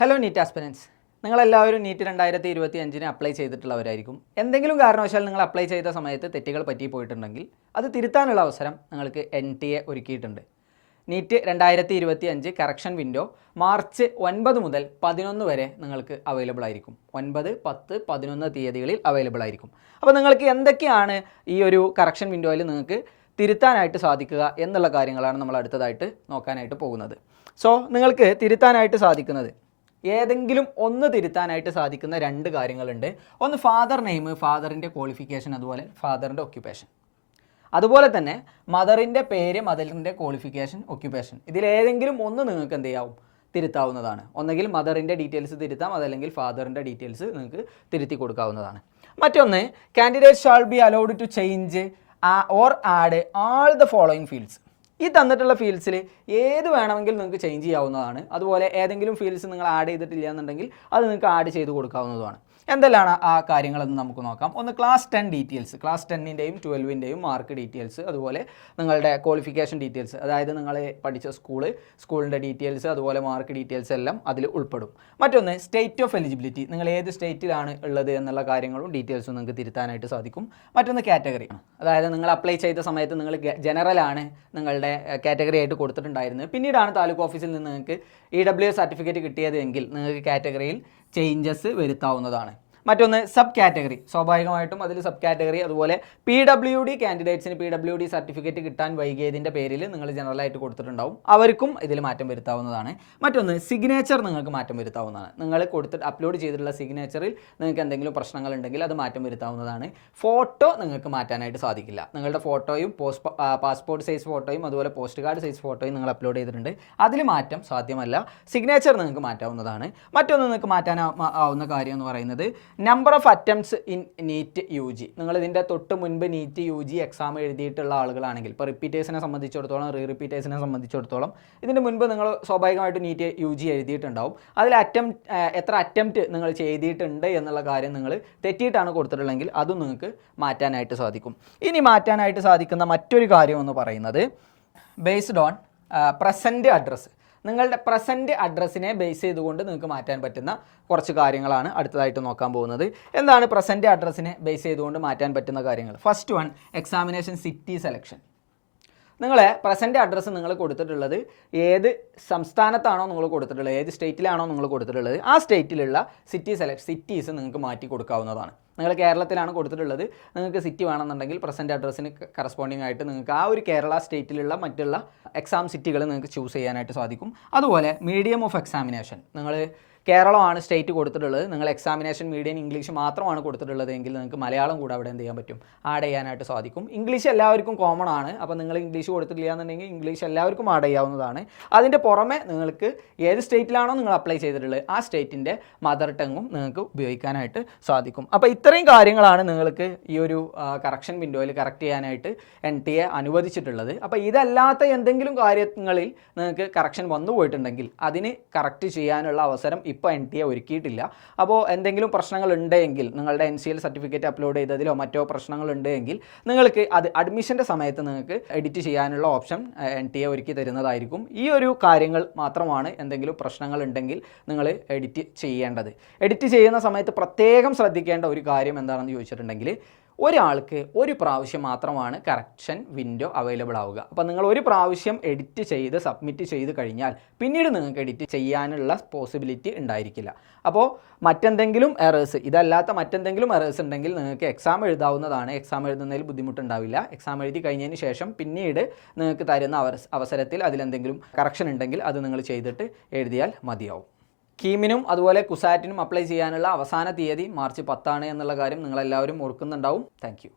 Hello NEET aspirants, നിങ്ങളെല്ലാവരും NEET 2025 apply ചെയ്തിട്ടുള്ളവരായിരിക്കും. എന്തെങ്കിലും കാരണവശാൽ നിങ്ങൾ അപ്ലൈ ചെയ്ത സമയത്ത് തെറ്റുകൾ പറ്റിപ്പോയിട്ടുണ്ടെങ്കിൽ അത് തിരുത്താനുള്ള അവസരം നിങ്ങൾക്ക് NTA ഒരുക്കിയിട്ടുണ്ട്. നീറ്റ് 2025 കറക്ഷൻ വിൻഡോ മാർച്ച് 9 മുതൽ 11 വരെ നിങ്ങൾക്ക് അവൈലബിൾ ആയിരിക്കും. 9, 10, 11 തീയതികളിൽ അവൈലബിൾ ആയിരിക്കും. അപ്പോൾ നിങ്ങൾക്ക് എന്തൊക്കെയാണ് ഈ ഒരു കറക്ഷൻ വിൻഡോയിൽ നിങ്ങൾക്ക് തിരുത്താനായിട്ട് സാധിക്കുക എന്നുള്ള കാര്യങ്ങളാണ് നമ്മൾ അടുത്തതായിട്ട് നോക്കാനായിട്ട് പോകുന്നത്. സോ നിങ്ങൾക്ക് തിരുത്താനായിട്ട് സാധിക്കുന്നത് ഏതെങ്കിലും ഒന്ന് തിരുത്താനായിട്ട് സാധിക്കുന്ന രണ്ട് കാര്യങ്ങളുണ്ട്. ഒന്ന് ഫാദർ നെയിം, ഫാദറിൻ്റെ ക്വാളിഫിക്കേഷൻ, അതുപോലെ ഫാദറിൻ്റെ ഒക്യുപ്പേഷൻ. അതുപോലെ തന്നെ മദറിൻ്റെ പേര്, മദറിൻ്റെ ക്വാളിഫിക്കേഷൻ, ഒക്യുപ്പേഷൻ. ഇതിലേതെങ്കിലും ഒന്ന് നിങ്ങൾക്ക് എന്ത് ചെയ്യാവും, തിരുത്താവുന്നതാണ്. ഒന്നെങ്കിൽ മദറിൻ്റെ ഡീറ്റെയിൽസ് തിരുത്താം, അതല്ലെങ്കിൽ ഫാദറിൻ്റെ ഡീറ്റെയിൽസ് നിങ്ങൾക്ക് തിരുത്തി കൊടുക്കാവുന്നതാണ്. മറ്റൊന്ന്, candidate shall be allowed to change or add all the following fields. ഈ തന്നിട്ടുള്ള ഫീൽഡ്സിൽ ഏത് വേണമെങ്കിലും നിങ്ങൾക്ക് ചേഞ്ച് ചെയ്യാവുന്നതാണ്. അതുപോലെ ഏതെങ്കിലും ഫീൽഡ്സ് നിങ്ങൾ ആഡ് ചെയ്തിട്ടില്ല എന്നുണ്ടെങ്കിൽ അത് നിങ്ങൾക്ക് ആഡ് ചെയ്ത് കൊടുക്കാവുന്നതുമാണ്. എന്തെല്ലാമാണ് ആ കാര്യങ്ങളെന്ന് നമുക്ക് നോക്കാം. ഒന്ന്, ക്ലാസ് 10 ഡീറ്റെയിൽസ്. ക്ലാസ് 10ൻ്റെയും 12ൻ്റെയും മാർക്ക് ഡീറ്റെയിൽസ്, അതുപോലെ നിങ്ങളുടെ ക്വാളിഫിക്കേഷൻ ഡീറ്റെയിൽസ്, അതായത് നിങ്ങൾ പഠിച്ച സ്കൂളിൻ്റെ ഡീറ്റെയിൽസ്, അതുപോലെ മാർക്ക് ഡീറ്റെയിൽസ് എല്ലാം അതിൽ ഉൾപ്പെടും. മറ്റൊന്ന്, സ്റ്റേറ്റ് ഓഫ് എലിജിബിലിറ്റി. നിങ്ങൾ ഏത് സ്റ്റേറ്റിലാണ് ഉള്ളത് എന്നുള്ള കാര്യങ്ങളും ഡീറ്റെയിൽസും നിങ്ങൾക്ക് തിരുത്താനായിട്ട് സാധിക്കും. മറ്റൊന്ന്, കാറ്റഗറി. അതായത് നിങ്ങൾ അപ്ലൈ ചെയ്ത സമയത്ത് നിങ്ങൾ ജനറലാണ് നിങ്ങളുടെ കാറ്റഗറി ആയിട്ട് കൊടുത്തിട്ടുണ്ടായിരുന്നത്. പിന്നീടാണ് താലൂക്ക് ഓഫീസിൽ നിന്ന് നിങ്ങൾക്ക് EWS സർട്ടിഫിക്കറ്റ് കിട്ടിയതെങ്കിൽ നിങ്ങൾക്ക് കാറ്റഗറിയിൽ ചേഞ്ചസ് വരുത്താവുന്നതാണ്. മറ്റൊന്ന്, സബ് കാറ്റഗറി. സ്വാഭാവികമായിട്ടും അതിൽ സബ് കാറ്റഗറി, അതുപോലെ PWD കാൻഡിഡേറ്റ്സിന് PWD സർട്ടിഫിക്കറ്റ് കിട്ടാൻ വൈകിയതിൻ്റെ പേരിൽ നിങ്ങൾ ജനറലായിട്ട് കൊടുത്തിട്ടുണ്ടാവും, അവർക്കും ഇതിൽ മാറ്റം വരുത്താവുന്നതാണ്. മറ്റൊന്ന്, സിഗ്നേച്ചർ നിങ്ങൾക്ക് മാറ്റം വരുത്താവുന്നതാണ്. നിങ്ങൾ അപ്ലോഡ് ചെയ്തിട്ടുള്ള സിഗ്നേച്ചറിൽ നിങ്ങൾക്ക് എന്തെങ്കിലും പ്രശ്നങ്ങളുണ്ടെങ്കിൽ അത് മാറ്റം വരുത്താവുന്നതാണ്. ഫോട്ടോ നിങ്ങൾക്ക് മാറ്റാനായിട്ട് സാധിക്കില്ല. നിങ്ങളുടെ ഫോട്ടോയും പാസ്പോർട്ട് സൈസ് ഫോട്ടോയും അതുപോലെ പോസ്റ്റ് കാർഡ് സൈസ് ഫോട്ടോയും നിങ്ങൾ അപ്ലോഡ് ചെയ്തിട്ടുണ്ട്, അതിൽ മാറ്റം സാധ്യമല്ല. സിഗ്നേച്ചർ നിങ്ങൾക്ക് മാറ്റാവുന്നതാണ്. മറ്റൊന്ന് നിങ്ങൾക്ക് മാറ്റാനാവുന്ന കാര്യം എന്ന് പറയുന്നത് number of attempts in NEET UG. നിങ്ങൾ ഇതിൻ്റെ തൊട്ട് മുൻപ് നീറ്റ് UG എക്സാം എഴുതിയിട്ടുള്ള ആളുകളാണെങ്കിൽ, ഇപ്പോൾ റിപ്പീറ്റേഴ്സിനെ സംബന്ധിച്ചിടത്തോളം, റിപ്പീറ്റേഴ്സിനെ സംബന്ധിച്ചിടത്തോളം ഇതിന് മുൻപ് നിങ്ങൾ സ്വാഭാവികമായിട്ട് നീറ്റ് UG എഴുതിയിട്ടുണ്ടാവും. അതിൽ എത്ര അറ്റംപ്റ്റ് നിങ്ങൾ ചെയ്തിട്ടുണ്ട് എന്നുള്ള കാര്യം നിങ്ങൾ തെറ്റിയിട്ടാണ് കൊടുത്തിട്ടുള്ളതെങ്കിൽ അതും നിങ്ങൾക്ക് മാറ്റാനായിട്ട് സാധിക്കും. ഇനി മാറ്റാനായിട്ട് സാധിക്കുന്ന മറ്റൊരു കാര്യം എന്ന് പറയുന്നത് ബേസ്ഡ് ഓൺ പ്രസൻറ്റ് അഡ്രസ്സ്. നിങ്ങളുടെ പ്രസൻറ്റ് അഡ്രസ്സിനെ ബേസ് ചെയ്തുകൊണ്ട് നിങ്ങൾക്ക് മാറ്റാൻ പറ്റുന്ന കുറച്ച് കാര്യങ്ങളാണ് അടുത്തതായിട്ട് നോക്കാൻ പോകുന്നത്. എന്താണ് പ്രസൻറ്റ് അഡ്രസ്സിനെ ബേസ് ചെയ്തുകൊണ്ട് മാറ്റാൻ പറ്റുന്ന കാര്യങ്ങൾ? First one, examination city selection. നിങ്ങളെ പ്രസൻറ്റ് അഡ്രസ്സ് നിങ്ങൾ കൊടുത്തിട്ടുള്ളത് ഏത് സംസ്ഥാനത്താണോ നിങ്ങൾ കൊടുത്തിട്ടുള്ളത്, ഏത് സ്റ്റേറ്റിലാണോ നിങ്ങൾ കൊടുത്തിട്ടുള്ളത്, ആ സ്റ്റേറ്റിലുള്ള സിറ്റീസ് നിങ്ങൾക്ക് മാറ്റി കൊടുക്കാവുന്നതാണ്. നിങ്ങൾ കേരളത്തിലാണ് കൊടുത്തിട്ടുള്ളത്, നിങ്ങൾക്ക് സിറ്റി വേണമെന്നുണ്ടെങ്കിൽ പ്രസൻറ്റ് അഡ്രസ്സിന് കറസ്പോണ്ടിങ് ആയിട്ട് നിങ്ങൾക്ക് ആ ഒരു കേരള സ്റ്റേറ്റിലുള്ള മറ്റുള്ള എക്സാം സിറ്റികൾ നിങ്ങൾക്ക് ചൂസ് ചെയ്യാനായിട്ട് സാധിക്കും. അതുപോലെ മീഡിയം ഓഫ് എക്സാമിനേഷൻ. നിങ്ങൾ കേരളമാണ് സ്റ്റേറ്റ് കൊടുത്തിട്ടുള്ളത്, നിങ്ങൾ എക്സാമിനേഷൻ മീഡിയം ഇംഗ്ലീഷ് മാത്രമാണ് കൊടുത്തിട്ടുള്ളത് എങ്കിൽ നിങ്ങൾക്ക് മലയാളം കൂടെ അവിടെ എന്ത് ചെയ്യാൻ പറ്റും, ആഡ് ചെയ്യാനായിട്ട് സാധിക്കും. ഇംഗ്ലീഷ് എല്ലാവർക്കും കോമൺ ആണ്, അപ്പോൾ നിങ്ങൾ ഇംഗ്ലീഷ് കൊടുത്തിട്ടില്ല എന്നുണ്ടെങ്കിൽ ഇംഗ്ലീഷ് എല്ലാവർക്കും ആഡ് ചെയ്യാവുന്നതാണ്. അതിൻ്റെ പുറമെ നിങ്ങൾക്ക് ഏത് സ്റ്റേറ്റിലാണോ നിങ്ങൾ അപ്ലൈ ചെയ്തിട്ടുള്ളത് ആ സ്റ്റേറ്റിൻ്റെ മദർ ടങ്ങും നിങ്ങൾക്ക് ഉപയോഗിക്കാനായിട്ട് സാധിക്കും. അപ്പോൾ ഇത്രയും കാര്യങ്ങളാണ് നിങ്ങൾക്ക് ഈ ഒരു കറക്ഷൻ വിൻഡോയിൽ കറക്റ്റ് ചെയ്യാനായിട്ട് NTA അനുവദിച്ചിട്ടുള്ളത്. അപ്പോൾ ഇതല്ലാത്ത എന്തെങ്കിലും കാര്യങ്ങളിൽ നിങ്ങൾക്ക് കറക്ഷൻ വന്നു പോയിട്ടുണ്ടെങ്കിൽ അതിന് കറക്റ്റ് ചെയ്യാനുള്ള അവസരം ഇപ്പോൾ NTA ഒരുക്കിയിട്ടില്ല. അപ്പോൾ എന്തെങ്കിലും പ്രശ്നങ്ങൾ ഉണ്ടെങ്കിൽ, നിങ്ങളുടെ NCL സർട്ടിഫിക്കറ്റ് അപ്ലോഡ് ചെയ്തതിലോ മറ്റോ പ്രശ്നങ്ങൾ ഉണ്ടെങ്കിൽ നിങ്ങൾക്ക് അത് അഡ്മിഷൻ്റെ സമയത്ത് നിങ്ങൾക്ക് എഡിറ്റ് ചെയ്യാനുള്ള ഓപ്ഷൻ NTA ഒരുക്കി തരുന്നതായിരിക്കും. ഈ ഒരു കാര്യങ്ങൾ മാത്രമാണ് എന്തെങ്കിലും പ്രശ്നങ്ങൾ ഉണ്ടെങ്കിൽ നിങ്ങൾ എഡിറ്റ് ചെയ്യേണ്ടത്. എഡിറ്റ് ചെയ്യുന്ന സമയത്ത് പ്രത്യേകം ശ്രദ്ധിക്കേണ്ട ഒരു കാര്യം എന്താണെന്ന് ചോദിച്ചിട്ടുണ്ടെങ്കിൽ, ഒരാൾക്ക് ഒരു പ്രാവശ്യം മാത്രമാണ് കറക്ഷൻ വിൻഡോ അവൈലബിൾ ആവുക. അപ്പോൾ നിങ്ങൾ ഒരു പ്രാവശ്യം എഡിറ്റ് ചെയ്ത് സബ്മിറ്റ് ചെയ്ത് കഴിഞ്ഞാൽ പിന്നീട് നിങ്ങൾക്ക് എഡിറ്റ് ചെയ്യാനുള്ള പോസിബിലിറ്റി ഉണ്ടായിരിക്കില്ല. അപ്പോൾ മറ്റെന്തെങ്കിലും എറേഴ്സ്, ഇതല്ലാത്ത മറ്റെന്തെങ്കിലും എറേഴ്സ് ഉണ്ടെങ്കിൽ നിങ്ങൾക്ക് എക്സാം എഴുതാവുന്നതാണ്. എക്സാം എഴുതുന്നതിൽ ബുദ്ധിമുട്ടുണ്ടാവില്ല. എക്സാം എഴുതി കഴിഞ്ഞതിന് ശേഷം പിന്നീട് നിങ്ങൾക്ക് തരുന്ന അവസരത്തിൽ അതിലെന്തെങ്കിലും കറക്ഷൻ ഉണ്ടെങ്കിൽ അത് നിങ്ങൾ ചെയ്തിട്ട് എഴുതിയാൽ മതിയാവും. കീമിനും അതുപോലെ കുസാറ്റിനും അപ്ലൈ ചെയ്യാനുള്ള അവസാന തീയതി മാർച്ച് 10 എന്നുള്ള കാര്യം നിങ്ങളെല്ലാവരും ഓർക്കുന്നുണ്ടാവും. താങ്ക്